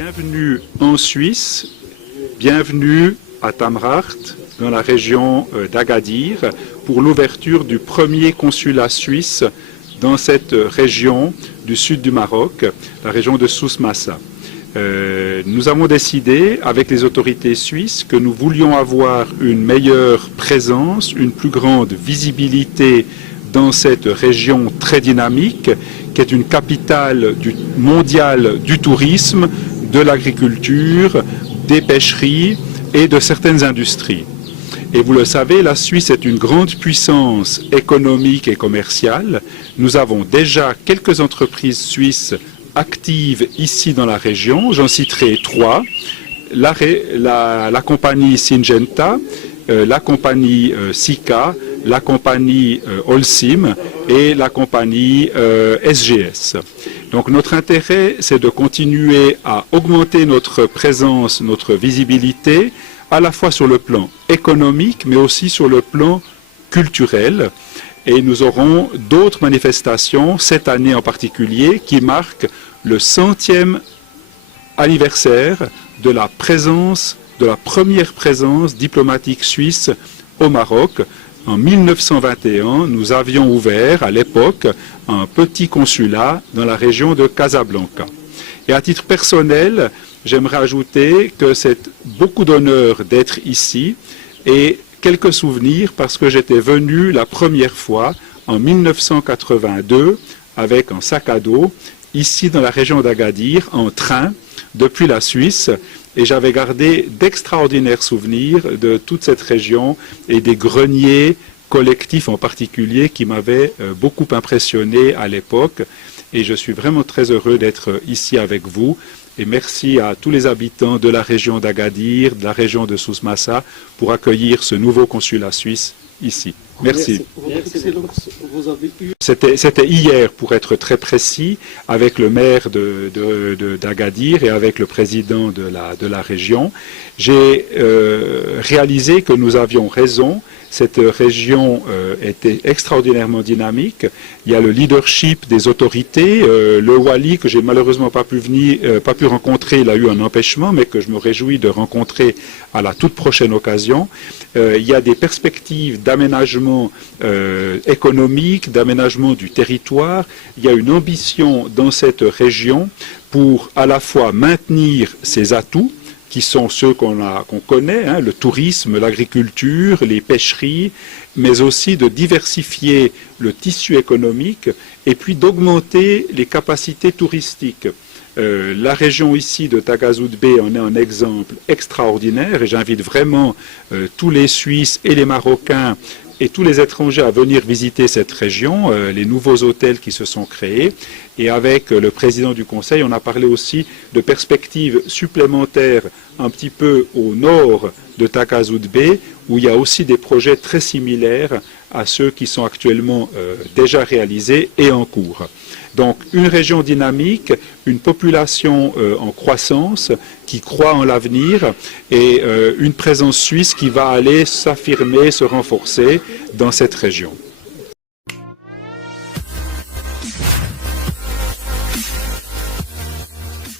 Bienvenue en Suisse, bienvenue à Tamraght, dans la région d'Agadir, pour l'ouverture du premier consulat suisse dans cette région du sud du Maroc, la région de Souss Massa. Nous avons décidé, avec les autorités suisses, que nous voulions avoir une meilleure présence, une plus grande visibilité dans cette région très dynamique, qui est une capitale mondiale du tourisme, de l'agriculture, des pêcheries et de certaines industries. Et vous le savez, la Suisse est une grande puissance économique et commerciale. Nous avons déjà quelques entreprises suisses actives ici dans la région. J'en citerai trois. La compagnie Syngenta, la compagnie Sika, la compagnie Holcim et la compagnie SGS. Donc notre intérêt, c'est de continuer à augmenter notre présence, notre visibilité, à la fois sur le plan économique, mais aussi sur le plan culturel. Et nous aurons d'autres manifestations, cette année en particulier, qui marquent le 100e anniversaire de la première présence diplomatique suisse au Maroc. En 1921, nous avions ouvert à l'époque un petit consulat dans la région de Casablanca. Et à titre personnel, j'aimerais ajouter que c'est beaucoup d'honneur d'être ici et quelques souvenirs parce que j'étais venu la première fois en 1982 avec un sac à dos ici dans la région d'Agadir en train depuis la Suisse. Et j'avais gardé d'extraordinaires souvenirs de toute cette région et des greniers collectifs en particulier qui m'avaient beaucoup impressionné à l'époque. Et je suis vraiment très heureux d'être ici avec vous. Et merci à tous les habitants de la région d'Agadir, de la région de Souss Massa, pour accueillir ce nouveau consulat suisse ici. Merci. C'était hier, pour être très précis, avec le maire d'Agadir et avec le président de la région. J'ai réalisé que nous avions raison. Cette région était extraordinairement dynamique. Il y a le leadership des autorités. Le Wali, que j'ai malheureusement pas pu rencontrer, il a eu un empêchement, mais que je me réjouis de rencontrer à la toute prochaine occasion. Il y a des perspectives d'aménagement économique, d'aménagement du territoire. Il y a une ambition dans cette région pour à la fois maintenir ses atouts, qui sont ceux qu'on connaît, hein, le tourisme, l'agriculture, les pêcheries, mais aussi de diversifier le tissu économique et puis d'augmenter les capacités touristiques. La région ici de Tagazoudbé en est un exemple extraordinaire et j'invite vraiment tous les Suisses et les Marocains et tous les étrangers à venir visiter cette région, les nouveaux hôtels qui se sont créés. Et avec le président du Conseil, on a parlé aussi de perspectives supplémentaires un petit peu au nord de Tagazoudbé, où il y a aussi des projets très similaires à ceux qui sont actuellement déjà réalisés et en cours. Donc une région dynamique, une population en croissance qui croit en l'avenir et une présence suisse qui va aller s'affirmer, se renforcer dans cette région.